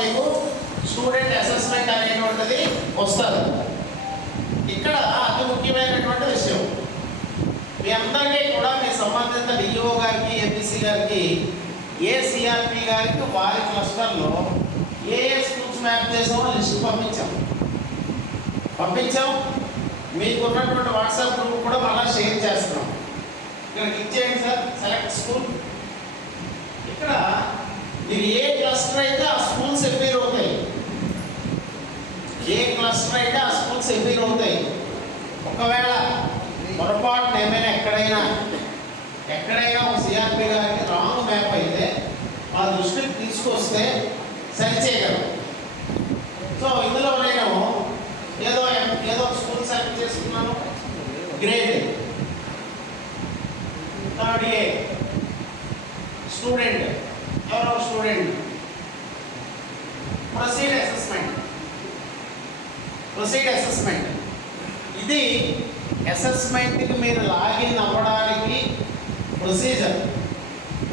మీకు student assessment అనేటువంటిది వస్తుంది. ఇక్కడ అతి ముఖ్యమైనటువంటి విషయం, మీ అందరికీ కూడా మీ సంబంధిత డిఈఓ గారికి, ఎంపీసీ గారికి, ఏసీఆర్పీ గారికి వారి క్లస్టర్లో ఏ స్కూల్స్ మ్యాప్ చేసామో లిస్ట్ పంపించాం. మీకు ఉన్నటువంటి వాట్సాప్ గ్రూప్ కూడా మళ్ళీ షేర్ చేస్తున్నాం. ఇక్కడ క్లిక్ చేయండి సార్, సెలెక్ట్ స్కూల్. ఇక్కడ మీరు ఏ క్లస్టర్ అయితే ఆ స్కూల్స్ ఎఫ్ఐఆర్ అవుతాయి, ఏ క్లస్టర్ అయితే ఆ స్కూల్స్ ఎఫ్ఐఆర్ అవుతాయి. ఒకవేళ పొరపాటున ఏమైనా ఎక్కడైనా ఒక సిఆర్పి గారికి రాంగ్ మ్యాప్ అయితే మా దృష్టికి తీసుకొస్తే సరి చేయగలం. సో ఇందులో నేను ఏదో స్కూల్ సెలెక్ట్ చేసుకున్నాను. గ్రేడ్ థర్డ్ ఏ స్టూడెంట్, ఎవరో స్టూడెంట్, ప్రొసీడ్ అసెస్మెంట్. ఇది అసెస్మెంట్కి మీరు లాగిన్ అవ్వడానికి ప్రొసీజర్.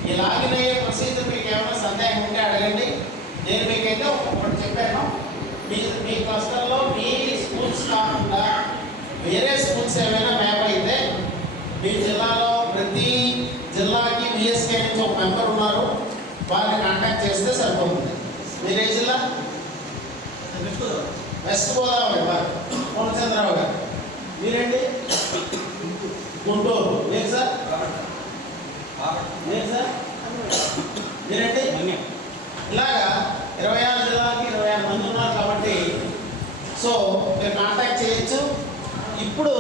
ఈ లాగిన్ అయ్యే ప్రొసీజర్ మీకు ఏమైనా సందేహం ఉంటే అడగండి. నేను మీకైతే ఒకటి చెప్పాను. మీ క్లస్టర్లో మీ స్కూల్స్ కాకుండా వేరే స్కూల్స్ ఏమైనా మ్యాప్ అయితే మీ జిల్లాలో ప్రతి జిల్లాకి విఎస్కే నుంచి ఒక మెంబర్ ఉన్నారు, వారిని కాంటాక్ట్ చేస్తే సరిపోతుంది. మీరే జిల్లా? వెస్ట్ గోదావరి పూర్ణచంద్రరావు గారు. మీరండి? గుంటూరు. మీరు సార్? మీరండి? ఇలాగా 26 జిల్లాకి 26 మంది ఉన్నారు కాబట్టి సో మీరు కాంటాక్ట్ చేయొచ్చు. ఇప్పుడు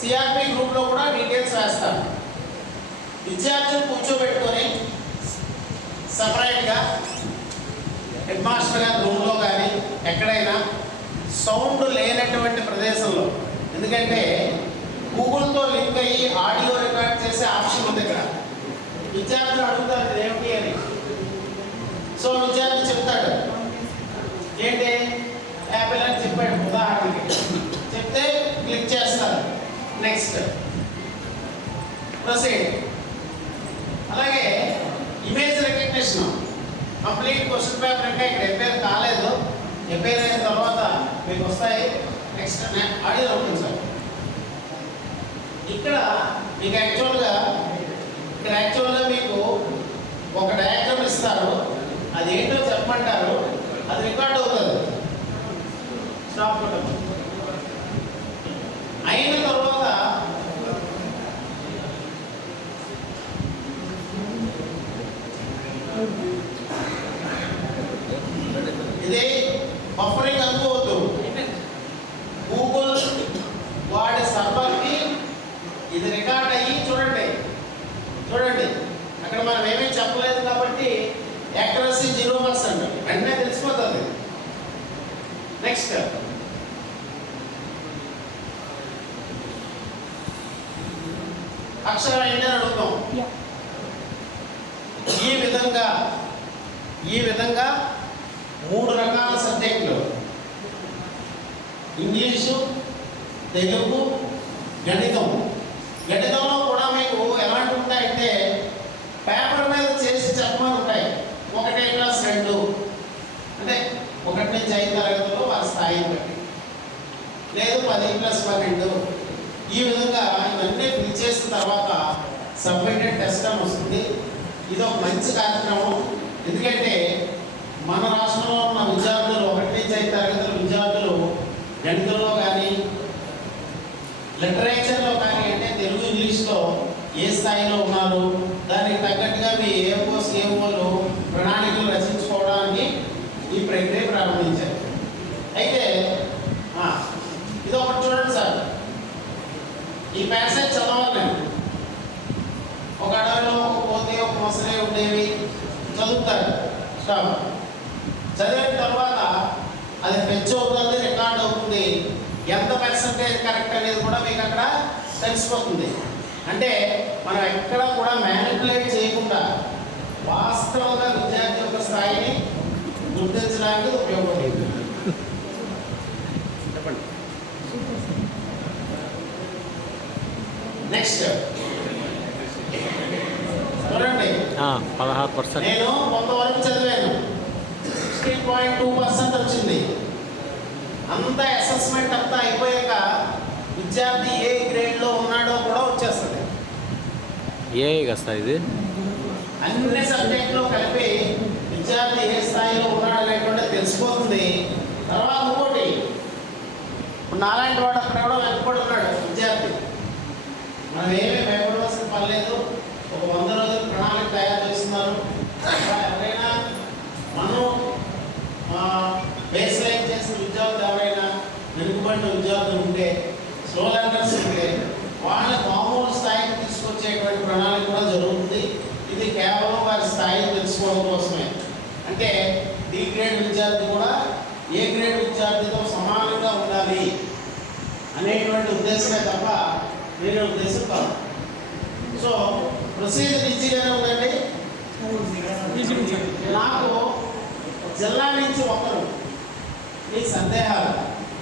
సిఆర్పి గ్రూప్లో కూడా డీటెయిల్స్ వేస్తాను. విద్యార్థులు కూర్చోబెట్టుకొని సపరేట్గా హెడ్ మాస్టర్ గారి రూమ్లో కానీ ఎక్కడైనా సౌండ్ లేనటువంటి ప్రదేశంలో, ఎందుకంటే గూగుల్తో లింక్ అయ్యి ఆడియో రికార్డ్ చేసే ఆప్షన్ ఉంది ఇక్కడ. విద్యార్థులు అడుగుతారు ఏమిటి అని. సో విద్యార్థి చెప్తాడు ఏంటి యాపిల్ అని చెప్పాడు ఉదాహరణకి, చెప్తే క్లిక్ చేస్తారు, నెక్స్ట్ ప్రొసీడ్. అలాగే image recognition, complete question paper ఇంకా ఇక్కడ ఎఫ్ఐఆర్ కాలేదు, ఎఫ్ఐఆర్ అయిన తర్వాత మీకు వస్తాయి. నెక్స్ట్ ఆడియో ఉంటుంది సార్. ఇక్కడ మీకు యాక్చువల్గా మీకు ఒక డయాగ్రామ్ ఇస్తారు, అది ఏంటో చెప్పమంటారు, అది రికార్డ్ అవుతుంది. స్టాప్ అయిన తర్వాత ఇది బఫరింగ్ అనుకోవద్దు. గూగుల్ వాడి సర్వర్కి ఇది రికార్డ్ అయ్యి చూడండి అక్కడ మనం ఏమీ చెప్పలేదు కాబట్టి యాక్యురసీ 0% వెంటనే తెలిసిపోతుంది. నెక్స్ట్ అక్షరం ఏంటని అడుగుతాం. ఈ విధంగా 3 రకాల సబ్జెక్టులు, ఇంగ్లీషు, తెలుగు, గణితంలో కూడా మీకు ఎలాంటి ఉంటాయంటే పేపర్ మీద చేసి చెప్పమని ఉంటాయి. 1 క్లాస్ 2 అంటే 1 నుంచి 5 తరగతుల్లో వారి స్థాయిని బట్టి, లేదు 10+12. ఈ విధంగా ఇవన్నీ ఫిల్ చేసిన తర్వాత సబ్మిటెడ్ టెస్ట్ అని వస్తుంది. ఇది ఒక మంచి కార్యక్రమం. ఎందుకంటే మన రాష్ట్రంలో ఉన్న విద్యార్థులు 1 నుంచి 5 తరగతుల విద్యార్థులు గణితంలో కానీ లిటరేచర్లో కానీ అంటే తెలుగు ఇంగ్లీష్లో ఏ స్థాయిలో ఉన్నారు, దానికి తగ్గట్టుగా మీ ఏఓలు ప్రణాళికలు రచించుకోవడానికి ఈ ప్రక్రియ ప్రారంభించారు. అయితే ఇది ఒకటి చూడండి సార్, ఈ ప్యాసేజ్ చదవాలి. నేను ఒక అడవిలో ఒక కోతి ఒక మొసలే ఉండేవి చదువుతారు. స్టాప్. చదివిన తర్వాత అది ఫెచ్ అవుతుంది, రికార్డ్ అవుతుంది. ఎంత పర్సంటేజ్ కరెక్ట్ అనేది కూడా మీకు అక్కడ తెలిసిపోతుంది. అంటే మనం ఎక్కడ కూడా మ్యానిపులేట్ చేయకుండా వాస్తవంగా విద్యార్థి యొక్క స్థాయిని గుర్తించడానికి ఉపయోగపడుతుంది. చెప్పండి. నెక్స్ట్ చూడండి, 16%. నేను కొంతవరకు చదివాను. 16 99.2% వచ్చింది. అంతా అసెస్మెంట్ అంతా అయిపోయాక విద్యార్థి ఏ గ్రేడ్లో ఉన్నాడో కూడా వచ్చేస్తుంది. ఏ కదా ఇది అన్ని సబ్జెక్టులో కలిపి విద్యార్థి ఏ స్థాయిలో ఉన్నాడు అనేటువంటి తెలిసిపోతుంది. తర్వాత ఇంకోటి, నాలాంటి వాడు అక్కడ ఎవడో వెనకబడి ఉన్నాడు విద్యార్థి, మనం ఏమీ భయపడవలసిన పని లేదు. ఒక 100 రోజుల ప్రణాళిక తయారు చేస్తున్నారు. ఎవరైనా మనం బేస్ లైన్ చేసిన విద్యార్థులు ఎవరైనా వెనుకబడిన విద్యార్థులు ఉంటే, స్లో లెర్నర్స్ ఉంటే వాళ్ళని మామూలు స్థాయికి తీసుకొచ్చేటువంటి ప్రణాళిక కూడా జరుగుతుంది. ఇది కేవలం వారి స్థాయిని తెలుసుకోవడం కోసమే. అంటే డి గ్రేడ్ విద్యార్థి కూడా ఏ గ్రేడ్ విద్యార్థితో సమానంగా ఉండాలి అనేటువంటి ఉద్దేశమే తప్ప వేరే ఉద్దేశం కాదు. సో ప్రొసీజర్ ఈజీగానే ఉందండి. నాకు జిల్లా నుంచి ఒకరు మీ సందేహాలు